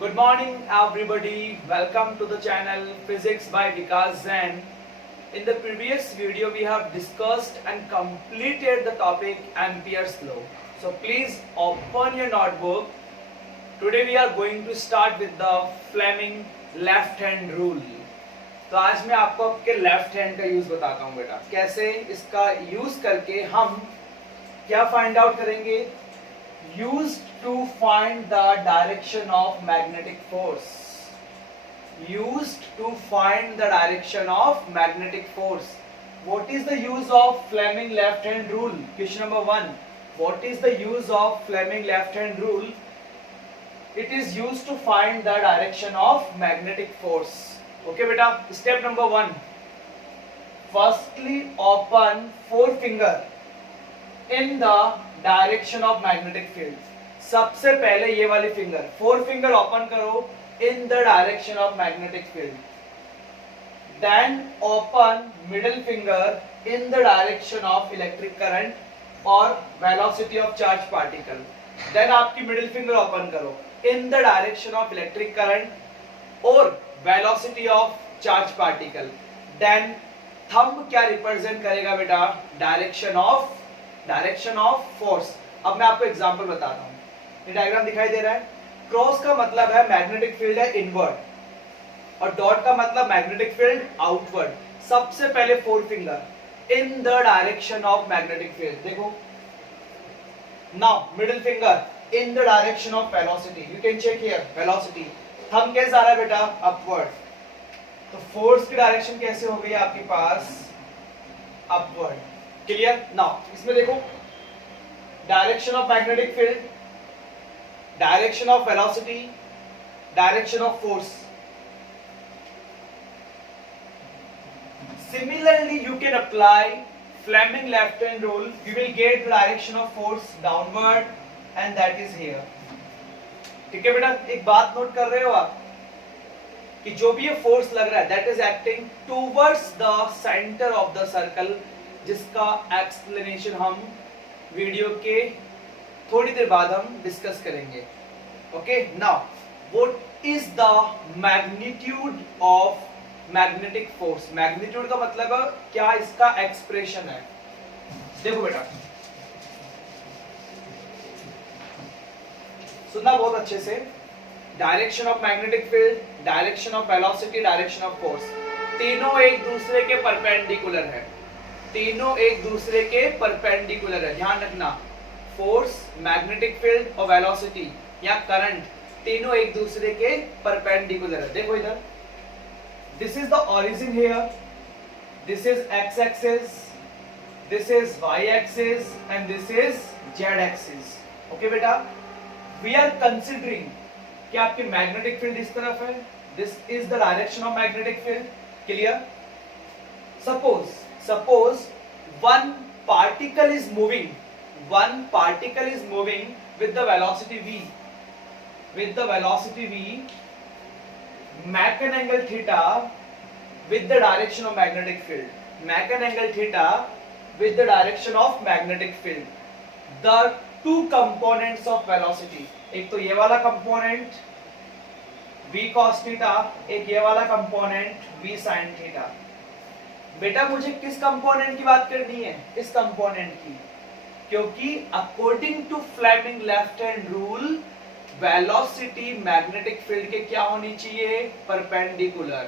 Good morning everybody, welcome to the channel Physics by Vikas Zen. In the previous video we have discussed and completed the topic Ampere's law. So please open your notebook. Today we are going to start with the Fleming left hand rule. तो आज मैं आपको आपके left hand का use बताता हूँ बेटा, कैसे इसका यूज करके हम क्या फाइंड आउट करेंगे. Used to find the direction of magnetic force. Used to find the direction of magnetic force. What is the use of Fleming left hand rule? Question number 1. What is the use of Fleming left hand rule? It is used to find the direction of magnetic force. Okay beta, step number 1. Firstly open forefinger in the direction of magnetic field. सबसे पहले ये वाली finger, forefinger open करो in the direction of magnetic field. Then open middle finger in the direction of electric current और velocity of charge particle. Then आपकी middle finger open करो in the direction of electric current और velocity of charge particle. Then thumb क्या represent करेगा बेटा? Direction of force. अब मैं आपको एग्जांपल बताता हूं. ये डायग्राम दिखाई दे रहा है. क्रॉस का मतलब है मैग्नेटिक फील्ड है इनवर्ड और डॉट का मतलब मैग्नेटिक फील्ड आउटवर्ड. सबसे पहले four finger in the direction of magnetic field. देखो now middle finger in the direction of velocity. You can check here velocity. Thumb कैसे आ रहा है बेटा? अपवर्ड. तो फोर्स की डायरेक्शन कैसे हो गई आपके पास? अपवर्ड. क्लियर. नाउ इसमें देखो direction of magnetic field, direction of velocity, direction of force. Similarly you can apply Fleming left hand rule. You will get the direction of force downward and that is here. ठीक है बेटा, एक बात note कर रहे हो आप कि जो भी ये फोर्स लग रहा है that is acting towards the center of the circle, जिसका एक्सप्लेनेशन हम वीडियो के थोड़ी देर बाद हम डिस्कस करेंगे. Okay. Now what is the magnitude of magnetic force? Magnitude का मतलब है क्या इसका एक्सप्रेशन है. देखो बेटा, सुनना बहुत अच्छे से. Direction of magnetic field, direction of velocity, direction of force, तीनों एक दूसरे के परपेंडिकुलर है. तीनों एक दूसरे के परपेंडिकुलर है. ध्यान रखना, फोर्स, मैग्नेटिक फील्ड और वेलोसिटी या करंट तीनों एक दूसरे के परपेंडिकुलर है. देखो इधर, this is the origin here, this is X axis, this is Y axis and this is Z axis. Okay बेटा, वी आर कंसिडरिंग कि आपकी मैग्नेटिक फील्ड इस तरफ है. This is the direction of magnetic field. Clear. Suppose one particle is moving with the velocity v. Make an angle theta with the direction of magnetic field. Make an angle theta with the direction of magnetic field. The two components of velocity, एक तो ये वाला component v cos theta, एक ये वाला component v sin theta. बेटा मुझे किस कंपोनेंट की बात करनी है? इस कंपोनेंट की, क्योंकि according to Fleming left hand rule velocity magnetic field के क्या होनी चाहिए? परपेंडिकुलर.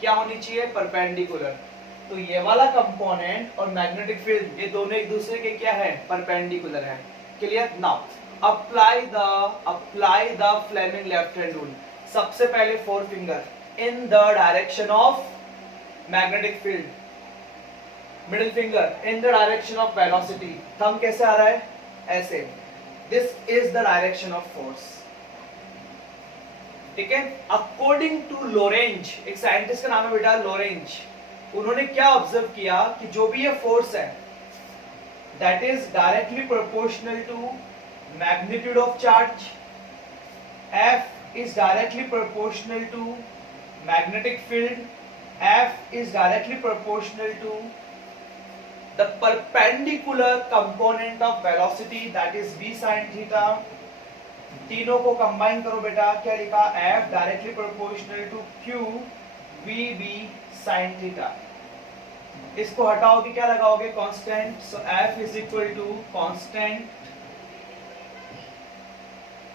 क्या होनी चाहिए? परपेंडिकुलर. तो ये वाला कंपोनेंट और मैग्नेटिक फील्ड ये दोनों एक दूसरे के क्या है? परपेंडिकुलर है. Clear. Now apply the Fleming left hand rule. सबसे पहले four finger in the direction of magnetic field, middle finger in the direction of velocity. Thumb कैसे आ रहा है? ऐसे. This is the direction of force. ठीक है. अकॉर्डिंग टू लोरेंज, एक साइंटिस्ट का नाम है बेटा लोरेंज, उन्होंने क्या ऑब्जर्व किया कि जो भी ये फोर्स है that is directly proportional to magnitude of charge. F is directly proportional to magnetic field. F is directly proportional to the perpendicular component of velocity, that is v sin theta. तीनों को combine करो बेटा, क्या लिखा, F directly proportional to Q VB sin theta. इसको हटाओगे क्या लगाओगे, constant, so F is equal to constant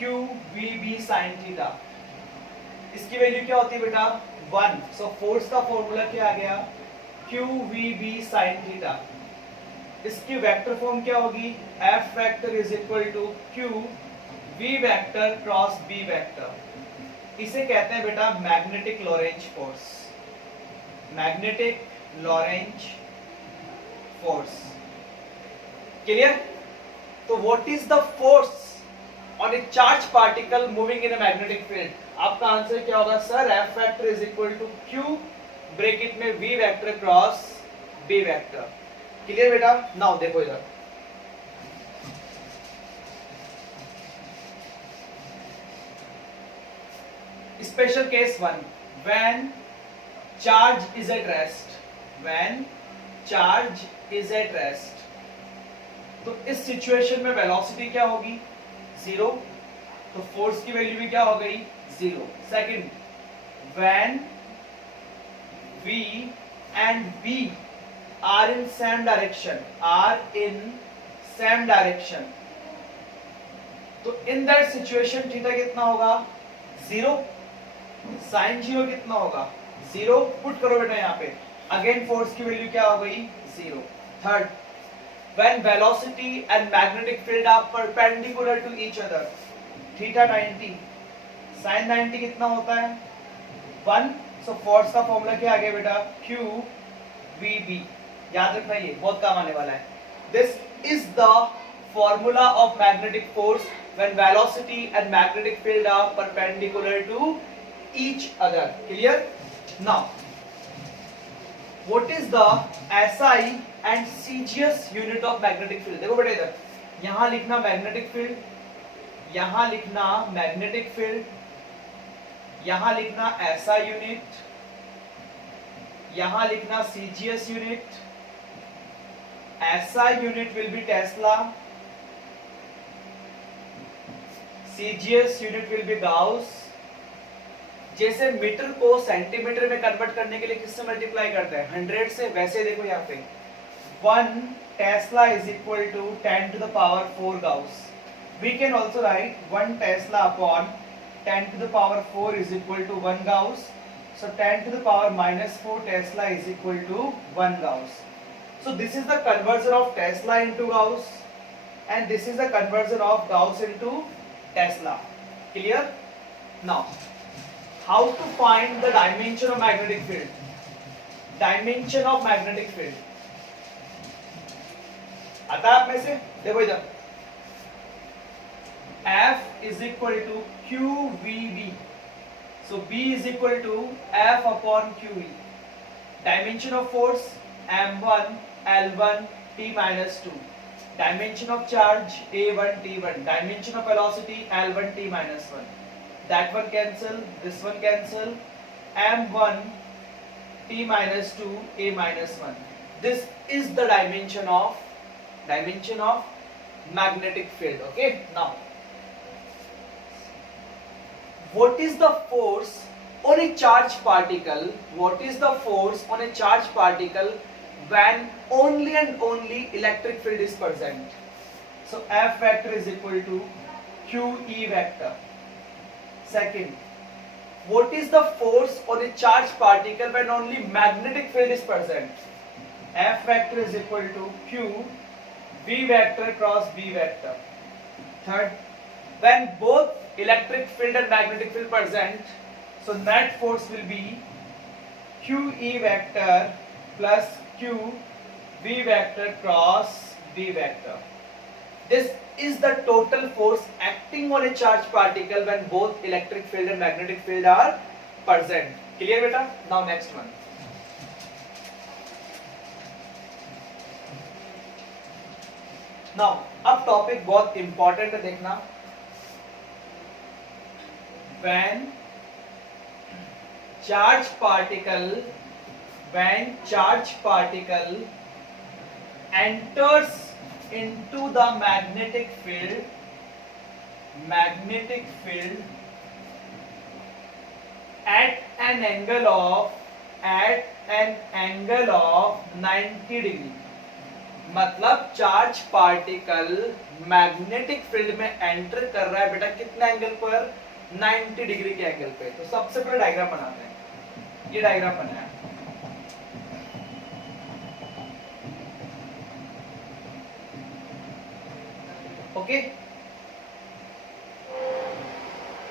Q VB sin theta. इसकी वैल्यू क्या होती है बेटा, 1, सो फोर्स का फॉर्मूला क्या आ गया, Q VB sin थीटा। इसकी वेक्टर फॉर्म क्या होगी, F vector is equal to Q V vector cross B vector. इसे कहते हैं बेटा magnetic Lorentz force, magnetic Lorentz force. Clear? तो what is the force on a charge particle moving in a magnetic field? आपका answer क्या होगा sir, F vector is equal to Q bracket में V vector cross B vector. Clear बेटा? Now देखो इधर, special case 1, when charge is at rest, when charge is at rest, तो इस situation में वेलोसिटी क्या होगी, 0, तो फोर्स की वैल्यू भी क्या हो गई, 0। Second, when V and B are in same direction, are in same direction, तो in that situation थीटा कितना होगा, 0, साइन 0 कितना होगा, 0, पुट करो बेटा यहाँ पे, अगेन फोर्स की वैल्यू क्या हो गई, 0। Third, when velocity and magnetic field are perpendicular to each other, theta 90, sine 90 कितना होता है, 1, सो फोर्स का फॉर्मूला क्या आ गया बेटा, Q VB। याद रखना, ये बहुत काम आने वाला है। This is the formula of magnetic force when velocity and magnetic field are perpendicular to each other. Clear? Now what is the SI and CGS unit of magnetic field? देखो बेटा इधर, यहां लिखना मैग्नेटिक फील्ड, यहां लिखना magnetic field, यहां लिखना SI unit, यहां लिखना CGS unit. SI unit will be Tesla, CGS unit will be Gauss. जैसे मीटर को सेंटीमीटर में कन्वर्ट करने के लिए किससे मल्टीप्लाई करते हैं, 100 से, वैसे देखो यहाँ पे 1 tesla is equal to 10 to the power 4 gauss. We can also write 1 Tesla upon 10 to the power 4 is equal to 1 Gauss. So 10 to the power minus 4 Tesla is equal to 1 Gauss. So this is the conversion of Tesla into Gauss, and this is the conversion of Gauss into Tesla. Clear? Now, how to find the dimension of magnetic field? Dimension of magnetic field. आता है आप में से? देखो इधर, F is equal to QVB. So B is equal to F upon QE. Dimension of force M1 L1 T minus 2. Dimension of charge A1 T1. Dimension of velocity L1 T minus 1. That one cancel, this one cancel. M1 T minus 2 A minus 1. This is the dimension of magnetic field. Okay, now what is the force on a charged particle? What is the force on a charged particle when only and only electric field is present? So F vector is equal to QE vector. Second, what is the force on a charged particle when only magnetic field is present? F vector is equal to Q V vector cross B vector. Third, when both electric field and magnetic field present, so net force will be QE vector plus Q V vector cross B vector. This is the total force acting on a charged particle when both electric field and magnetic field are present. Clear beta? Now next one. Now अब topic बहुत important है, देखना। When charged particle enters into the magnetic field, magnetic field at an angle of 90 degree. मतलब charge particle magnetic field में enter कर रहा है बेटा कितने एंगल पर, 90 डिग्री के एंगल पे। तो सबसे पहले डायग्राम बनाते हैं, ये डायग्राम बनाया। Okay,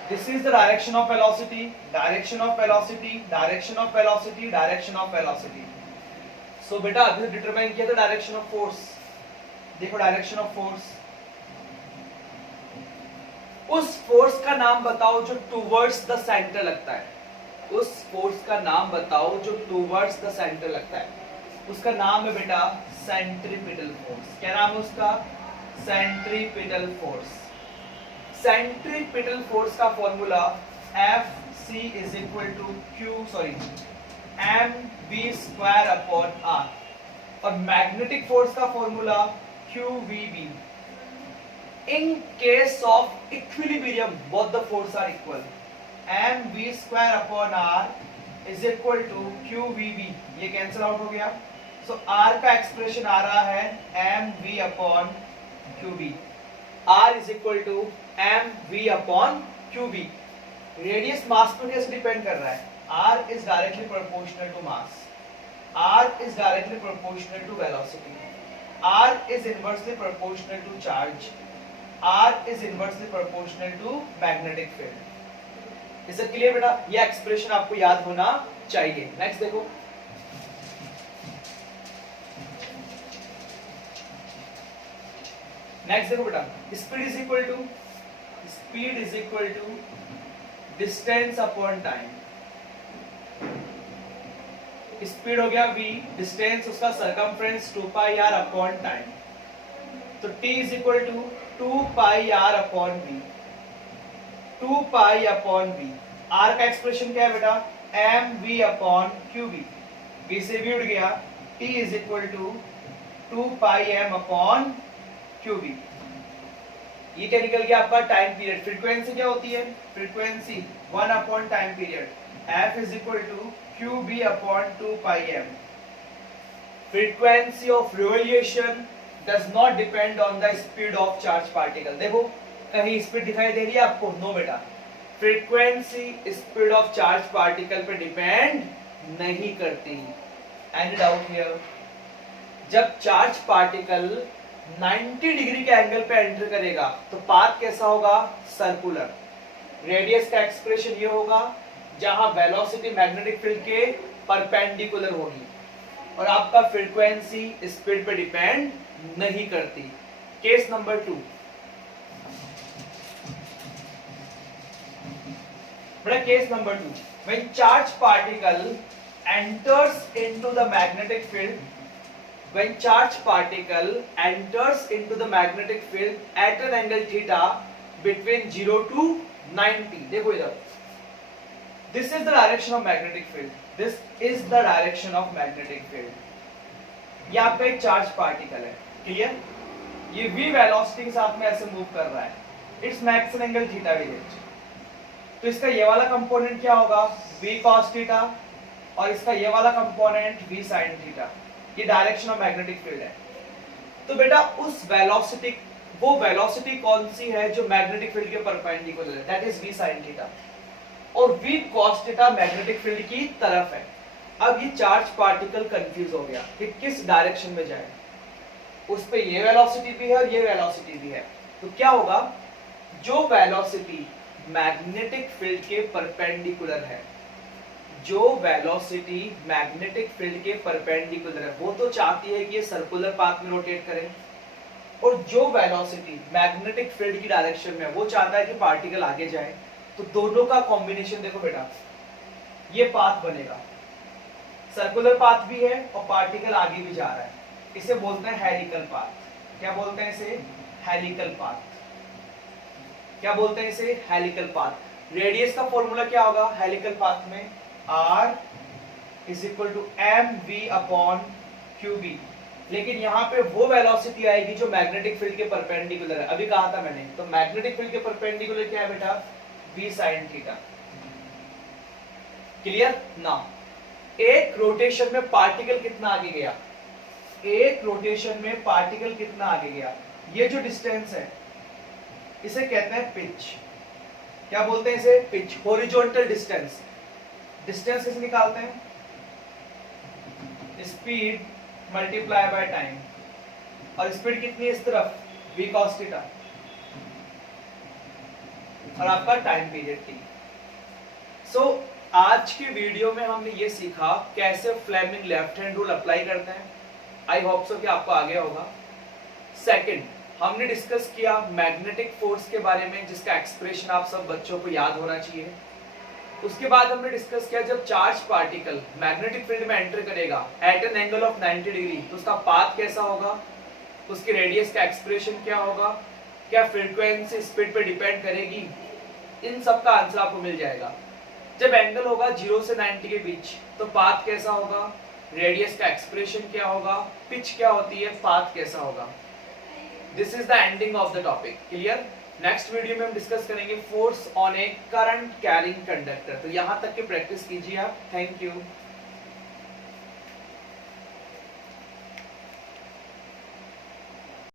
this is the direction of velocity, direction of velocity, direction of velocity, direction of velocity. So बेटा अभी डिटरमाइन किया था डायरेक्शन ऑफ फोर्स। देखो डायरेक्शन ऑफ फोर्स, उस फोर्स का नाम बताओ जो टुवर्ड्स द सेंटर लगता है। उस फोर्स का नाम बताओ जो टुवर्ड्स द सेंटर लगता है। उसका नाम है बेटा सेंट्रीपिटल फोर्स। क्या नाम है उसका? Centripetal force. सेंट्रीपिटल फोर्स का formula Fc is equal to mv² upon r, और मैग्नेटिक फोर्स का formula qvb। In case of equilibrium both the force are equal, mv² upon r is equal to qvb। ये cancel out हो गया। सो r का expression आ रहा है mv upon qb। r is equal to mv upon qb। Radius mass पर कैसे depend कर रहा है? r is directly proportional to mass, r is directly proportional to velocity, r is inversely proportional to charge, r is inversely proportional to magnetic field. Is it clear बेटा? ये expression आपको याद होना चाहिए। नेक्स्ट देखो, नेक्स्ट देखो बेटा, speed is equal to distance upon time. Speed हो गया v, डिस्टेंस उसका circumference 2 pi r upon time. तो t is equal to 2 pi r upon v, 2 pi upon v। r का एक्सप्रेशन क्या है बेटा? mv upon qv। v से v उड़ गया, t is equal to 2 pi m upon qv। ये क्या निकल गया आपका? Time period. फ्रीक्वेंसी क्या होती है? Frequency 1 upon time period. f is equal to qb upon 2 pi m। Frequency of revolution does not depend on the speed of charge particle. देखो कहीं स्पीड दिखाई दे रही है आपको? नो बेटा, frequency speed of charge particle पे depend नहीं करती। Any doubt here? जब चार्ज पार्टिकल 90 डिग्री के एंगल पे एंटर करेगा तो पाथ कैसा होगा? सर्कुलर। रेडियस का एक्सप्रेशन ये होगा जहां वेलोसिटी मैग्नेटिक फील्ड के परपेंडिकुलर होगी, और आपका फ्रीक्वेंसी स्पीड पे डिपेंड नहीं करती। केस नंबर 2, बड़ा case number 2, when charge particle enters into the magnetic field, when charge particle enters into the magnetic field at an angle theta between 0 to 90। देखो इधर, this is the direction of magnetic field, this is the direction of magnetic field। यहाँ पे एक charge particle है, clear? ये v velocity के साथ में ऐसे मूव कर रहा है, it's max an angle theta with it. तो इसका ये वाला कंपोनेंट क्या होगा? v cos थीटा, और इसका ये वाला कंपोनेंट v sin थीटा। ये डायरेक्शन ऑफ मैग्नेटिक फील्ड है। तो बेटा उस वेलोसिटी, वो वेलोसिटी कौन सी है जो मैग्नेटिक फील्ड के परपेंडिकुलर है? That is v sin theta, और v cos theta magnetic field की तरफ है। अब ये चार्ज पार्टिकल कंफ्यूज हो गया कि किस डायरेक्शन में जाए। उस पे ये वेलोसिटी भी है और ये वेलोसिटी भी है, तो क्या होगा? जो वेलोसिटी मैग्नेटिक फील्ड के परपेंडिकुलर है, जो वेलोसिटी मैग्नेटिक फील्ड के परपेंडिकुलर है, वो तो चाहती है कि ये सर्कुलर पाथ में रोटेट करे, और जो वेलोसिटी मैग्नेटिक फील्ड की डायरेक्शन में है, वो चाहता है कि पार्टिकल आगे जाए। तो दोनों का कॉम्बिनेशन देखो बेटा, ये पाथ बनेगा, सर्कुलर पाथ भी है और पार्टिकल आगे भी जा रहा है। इसे बोलते हैं हेलिकल पाथ। क्या बोलते हैं इसे? Helical path. क्या बोलते हैं इसे? Helical path. रेडियस का फॉर्मूला क्या होगा हेलिकल पाथ में? r is equal to mv upon qb। लेकिन यहाँ पे वो वेलोसिटी आएगी जो मैग्नेटिक फील्ड के परपेंडिकुलर है। अभी कहा था मैंने, तो मैग्नेटिक फील्ड के परपेंडिकुलर क्या है बेटा, v sin थीटा। क्लियर ना। एक रोटेशन में पार्टिकल कितना आगे गया, एक रोटेशन में पार्टिकल कितना आगे गया, ये जो डिस्टेंस है इसे कहते हैं पिच। क्या बोलते हैं इसे, पिच। हॉरिजॉन्टल डिस्टेंस, डिस्टेंस कैसे निकालते हैं, स्पीड मल्टीप्लाई बाय टाइम, और स्पीड कितनी है इस तरफ, v cos थीटा, और आपका टाइम पीरियड t। सो आज की वीडियो में हमने ये सीखा कैसे Fleming left hand rule apply करते हैं। आई होप सो कि आपको आ गया होगा। सेकंड, हमने डिस्कस किया मैग्नेटिक फोर्स के बारे में, जिसका एक्सप्रेशन आप सब बच्चों को याद होना चाहिए। उसके बाद हमने डिस्कस किया जब चार्ज पार्टिकल मैग्नेटिक फील्ड में एंटर करेगा at an angle of 90 degree, तो उसका पाथ कैसा होगा, उसकी रेडियस का एक्सप्रेशन क्या होगा, क्या फ्रीक्वेंसी स्पीड पे डिपेंड करेगी, इन सब का आंसर आपको मिल जाएगा। जब एंगल होगा 0 से 90 के बीच, तो पाथ कैसा होगा, रेडियस का एक्सप्रेशन क्या होगा, पिच क्या होती है, पाथ कैसा होगा। This is the ending of the topic. Clear. Next video में हम डिस्कस करेंगे force on A current carrying conductor. तो यहां तक की प्रैक्टिस कीजिए आप। Thank you.